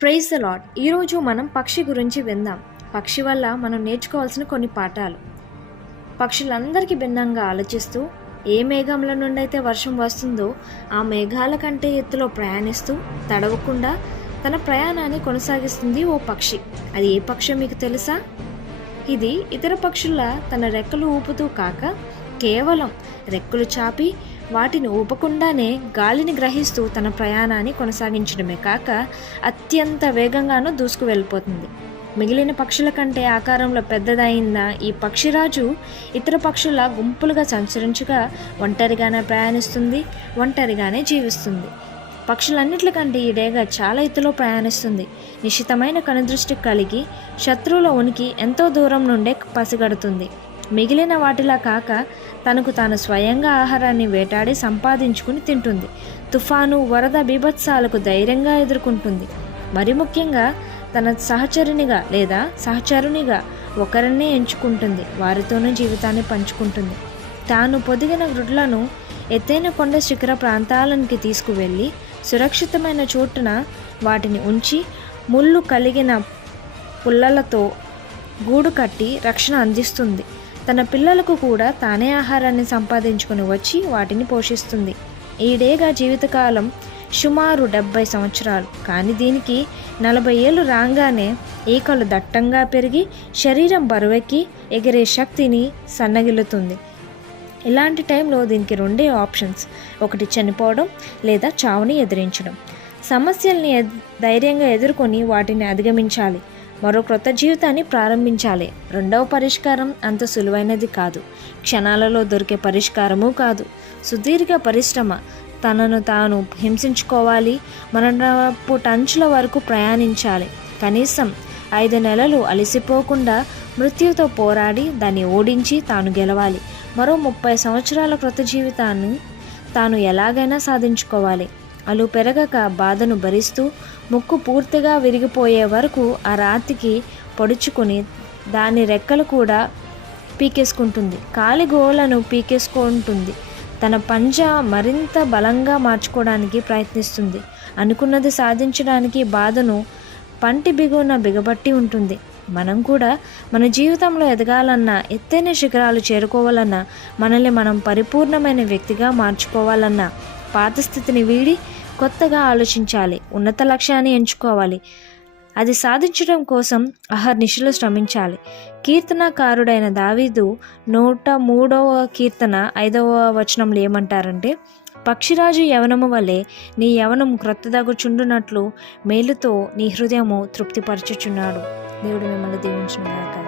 Praise the lord ఈరోజు మనం పక్షి గురించి విందాం. పక్షి వల్ల మనం నేర్చుకోవాల్సిన కొన్ని పాఠాలు. పక్షులందరికీ భిన్నంగా ఆలోచిస్తూ ఏ మేఘంల నుండి అయితే వర్షం వస్తుందో ఆ మేఘాల కంటే ఎత్తులో ప్రయాణిస్తూ తడవకుండా తన ప్రయాణాన్ని కొనసాగిస్తుంది ఓ పక్షి. అది ఏ పక్షి మీకు తెలుసా? ఇది ఇతర పక్షుల తన రెక్కలు ఊపుతూ కాక కేవలం రెక్కలు చాపి వాటిని ఊపకుండానే గాలిని గ్రహిస్తూ తన ప్రయాణాన్ని కొనసాగించడమే కాక అత్యంత వేగంగానూ దూసుకు వెళ్ళిపోతుంది మిగిలిన పక్షుల కంటే ఆకారంలో పెద్దదైన ఈ పక్షిరాజు ఇతర పక్షుల గుంపులుగా సంచరించగా ఒంటరిగానే ప్రయాణిస్తుంది ఒంటరిగానే జీవిస్తుంది. పక్షులన్నిటికంటే ఈ డేగ చాలా ఎత్తులో ప్రయాణిస్తుంది. నిశితమైన కనుదృష్టి కలిగి శత్రువుల ఉనికి ఎంతో దూరం నుండే పసిగడుతుంది. మిగిలిన వాటిలా కాక తనకు తాను స్వయంగా ఆహారాన్ని వేటాడి సంపాదించుకుని తింటుంది. తుఫాను వరద బీభత్సాలకు ధైర్యంగా ఎదుర్కొంటుంది. మరి ముఖ్యంగా తన సహచరునిగా లేదా సహచరునిగా ఒకరినే ఎంచుకుంటుంది. వారితోనూ జీవితాన్ని పంచుకుంటుంది. తాను పొదిగిన గ్రుడ్లను ఎత్తైన కొండ శిఖర ప్రాంతాలనికి తీసుకువెళ్ళి సురక్షితమైన చోటున వాటిని ఉంచి ముళ్ళు కలిగిన పుల్లలతో గూడు కట్టి రక్షణ అందిస్తుంది. తన పిల్లలకు కూడా తానే ఆహారాన్ని సంపాదించుకుని వచ్చి వాటిని పోషిస్తుంది. ఈ డేగా జీవితకాలం సుమారు డెబ్బై సంవత్సరాలు. కానీ దీనికి నలభై ఏళ్ళు రాగానే ఈకలు దట్టంగా పెరిగి శరీరం బరువెక్కి ఎగిరే శక్తిని సన్నగిల్లుతుంది. ఇలాంటి టైంలో దీనికి రెండే ఆప్షన్స్. ఒకటి చనిపోవడం లేదా చావుని ఎదిరించడం. సమస్యల్ని ధైర్యంగా ఎదుర్కొని వాటిని అధిగమించాలి. మరో క్రొత్త జీవితాన్ని ప్రారంభించాలి. రెండవ పరిష్కారం అంత సులువైనది కాదు. క్షణాలలో దొరికే పరిష్కారము కాదు. సుదీర్ఘ పరిశ్రమ. తనను తాను హింసించుకోవాలి. మరణపు టంచుల వరకు ప్రయాణించాలి. కనీసం ఐదు నెలలు అలసిపోకుండా మృత్యుతో పోరాడి దాన్ని ఓడించి తాను గెలవాలి. మరో ముప్పై సంవత్సరాల క్రొత్త జీవితాన్ని తాను ఎలాగైనా సాధించుకోవాలి. అలు పెరగక బాధను భరిస్తూ ముక్కు పూర్తిగా విరిగిపోయే వరకు ఆ రాతికి పొడుచుకొని దాని రెక్కలు కూడా పీకేసుకుంటుంది. కాలి గోలను పీకేసుకుంటుంది. తన పంజా మరింత బలంగా మార్చుకోవడానికి ప్రయత్నిస్తుంది. అనుకున్నది సాధించడానికి బాధను పంటి బిగున బిగబట్టి ఉంటుంది. మనం కూడా మన జీవితంలో ఎదగాలన్నా ఎత్తైన శిఖరాలు చేరుకోవాలన్నా మనల్ని మనం పరిపూర్ణమైన వ్యక్తిగా మార్చుకోవాలన్నా పాత స్థితిని వీడి కొత్తగా ఆలోచించాలి ఉన్నత లక్ష్యాన్ని ఎంచుకోవాలి. అది సాధించడం కోసం అహర్నిశలు శ్రమించాలి. కీర్తనకారుడైన దావీదు నూట మూడవ కీర్తన ఐదవ వచనంలో ఏమంటారంటే పక్షిరాజు యవనము వలె నీ యవనము క్రొత్తదగుచుండునట్లు మేలుతో నీ హృదయము తృప్తిపరచుచున్నాడు. దేవుడు మిమ్మల్ని దీవించును